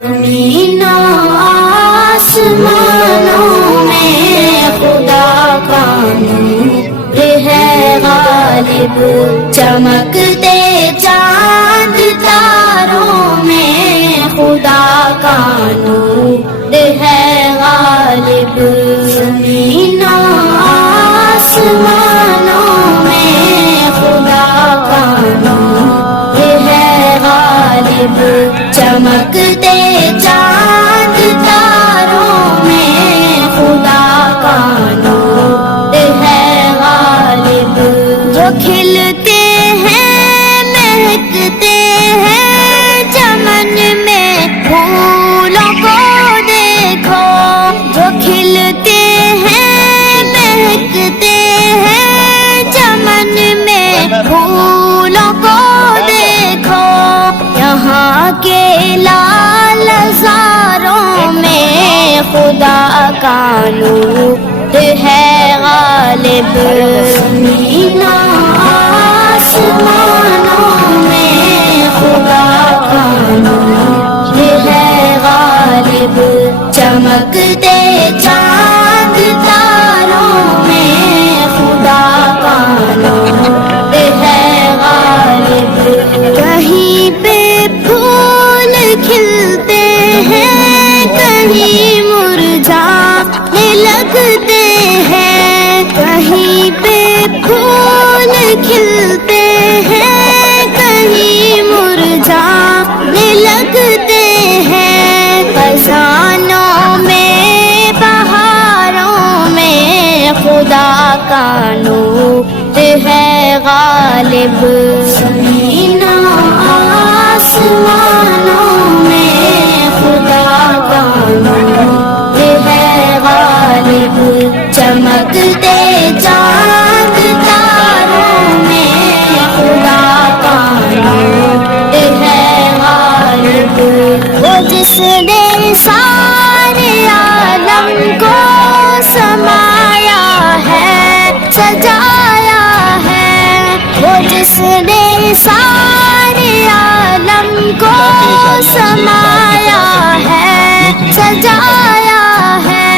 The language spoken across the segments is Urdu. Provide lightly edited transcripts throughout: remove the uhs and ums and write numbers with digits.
زمین و آسمانوں میں خدا کا نور ہے غالب، چمکتے چاند تاروں میں خدا کا نور ہے غالب۔ زمین و آسمانوں میں خدا کا نور ہے غالب، چمکتے چاند تاروں میں خدا کا نور ہے غالب۔ جو کھلتے ہیں مہکتے ہیں چمن میں پھولوں کو دیکھو، جو کھلتے ہیں مہکتے ہیں چمن میں پھولوں کو دیکھو، یہاں کے لال زاروں میں خدا کا نور ہے غالب۔ زمین و آسمانوں میں خدا کا نور ہے غالب، چمکتے چاند تاروں میں خدا کا نور ہے غالب۔ کہیں پہ پھول کھلتے ہیں کہیں مرجھانے لگتے ہیں، کہیں پہ پھول کھلتے ہیں کہیں مرجھانے لگتے ہیں، خزانوں میں بہاروں میں خدا کا نور ہے غالب۔ زمین و آسمانوں میں خدا کا نور ہے غالب، چمکتے چاند تاروں میں خدا کا نور ہے غالب۔ وہ جس نے سارے عالم کو سمایا ہے سجایا ہے، وہ جس نے سارے عالم کو سمایا ہے سجایا ہے،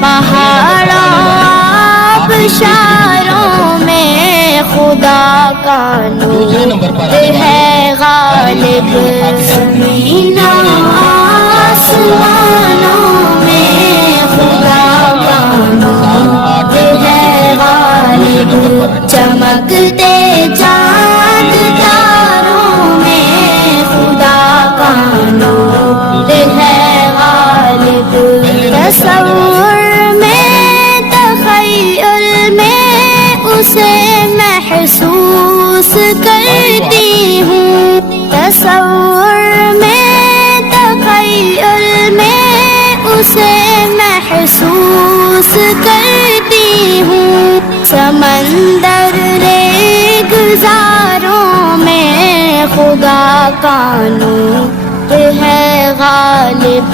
پہاڑوں آبشاروں میں خدا کا نور ہے غالب۔ زمین و آسمانوں میں خدا کا نور ہے غالب، چمکتے چاند تاروں میں خدا کا نور ہے غالب۔ تصور میں تخیل میں اسے محسوس کرتی ہوں، تصور میں تخیل میں اسے محسوس کرتی ہوں، سمندر ریگزاروں میں خدا کا نور ہے غالب۔